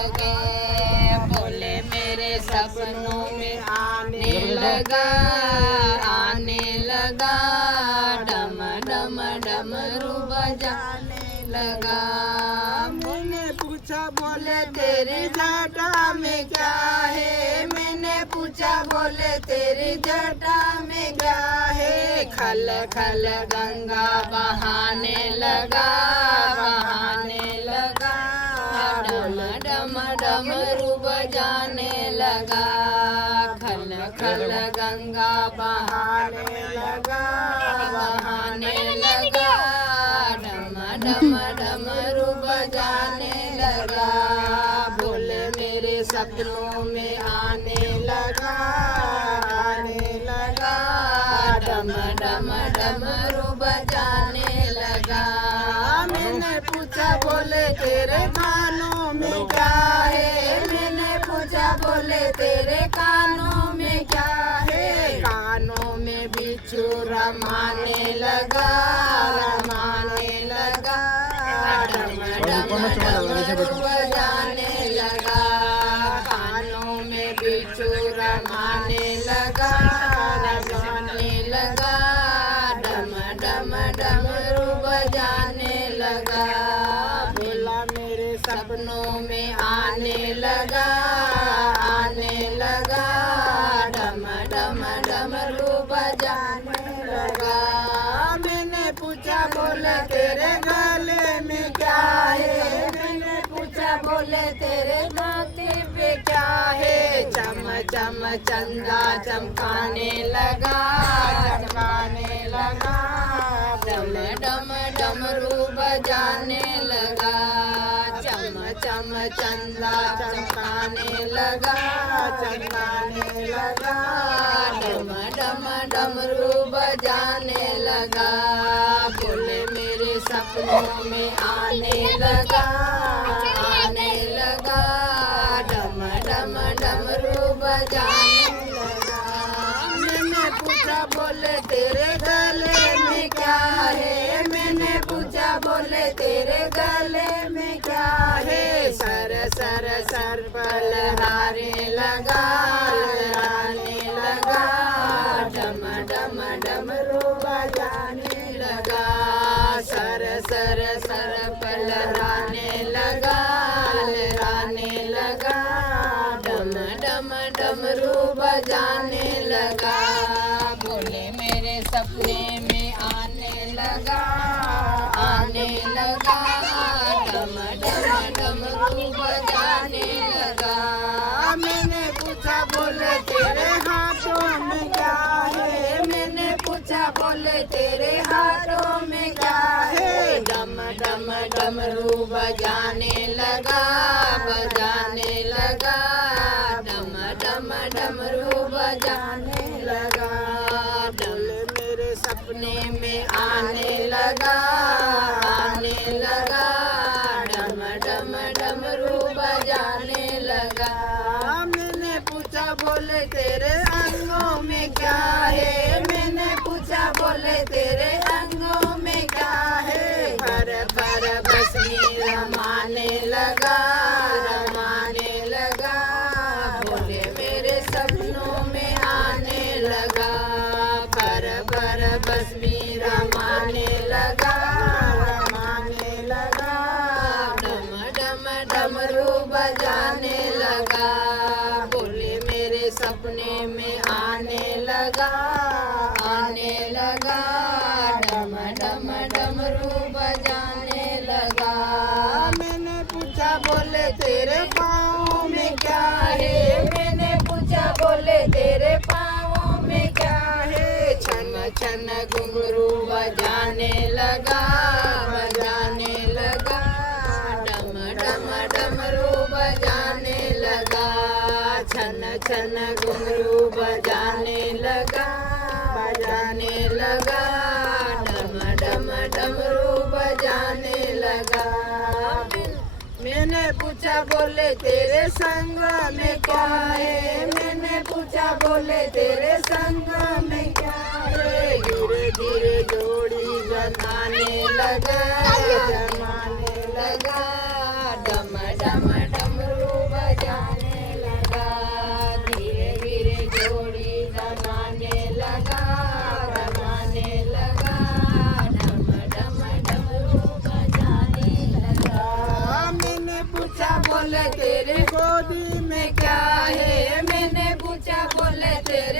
लगे। बोले मेरे सपनों में आने लगा, आने लगा, डम डम डमरू बजाने लगा। मैंने पूछा बोले तेरी जटा में क्या है, मैंने पूछा बोले तेरी जटा में क्या है। खल खल गंगा बहाने लगा, बहाने लगा, डम डम डमरू बजाने लगा। खल खल गंगा बहाने लगा, बहाने लगा, डम डम डमरू बजाने लगा। बोले मेरे सपनों में आने लगा, आने लगा, डम डम डमरू बजाने लगा। मैंने पूछा बोले तेरे कानों में क्या है, मैंने पूछा बोले तेरे कानों में क्या है। कानों में बिच्छू रमाने लगा, रमाने लगा, डम डम डमरू बजाने लगा। कानों में बिच्छू रमाने लगा, रमाने लगा, डम डम डमरू बजाने लगा। बोला मेरे सपनों में आने लगा, आने लगा, डम डम डमरू बजाने लगा। मैंने पूछा बोले तेरे गले में क्या है, मैंने पूछा बोले तेरे माथे पे क्या है। चम चम चंदा चमकाने लगा, चमकाने लगा, डम डम डमरू बजाने लगा। चम चम चंदा चमकाने लगा, चमकाने लगा, डम डम डमरू बजाने लगा। बोले मेरे सपनों में आने लगा, आने लगा, डम डम डमरू बजाने लगा। मैंने पूछा बोले तेरे गले में क्या है, मैंने पूछा बोले तेरे गले में क्या है। सर सर सर पर लहराने लगा, लहराने लगा, डम डम डमरू बजाने लगा। सर सर सर पर लहराने लगा, लहराने लगा, डम डम डमरू बजाने लगा। बोले मेरे सपने में आने लगा, आने लगा, डम डम डमरू बजाने लगा। मैंने पूछा बोले तेरे हाथों में क्या है, मैंने पूछा बोले तेरे हाथों में क्या है। डम डम डमरू बजाने लगा, बजाने लगा, डम डम डमरू बजाने लगा। बोले मेरे सपने में आने लगा, आने लगा, डम डम डमरू बजाने लगा। मैंने पूछा बोले तेरे अंगों में क्या है, मैंने पूछा बोले तेरे अंगों में क्या है। भर भर बसनी रमाने लगा, रमाने लगा, बोले मेरे सपनों में आने लगा। भर भर बसनी रमाने लगा, रमाने लगा, डम डम डमरू बजाने लगा। बोले मेरे सपने में आने लगा, आने लगा, डम डम डमरू बजाने लगा। मैंने पूछा बोले तेरे पाँव में क्या है, मैंने पूछा बोले तेरे पाँव में क्या है। छन छन घुंघरू बजाने लगा, बजाने लगा, डम डम डमरू बजाने लगा। छन छन घुंघरू बजाने लगा, बजाने लगा, डम डम डमरू बजाने लगा। मैंने पूछा बोले तेरे संग में क्या है, मैंने पूछा बोले तेरे संग में क्या है। धीरे धीरे जोड़ी जमाने लगा, जमाने लगा, डम डम डमरू बोले तेरे गोदी में क्या है मैंने पूछा बोले तेरे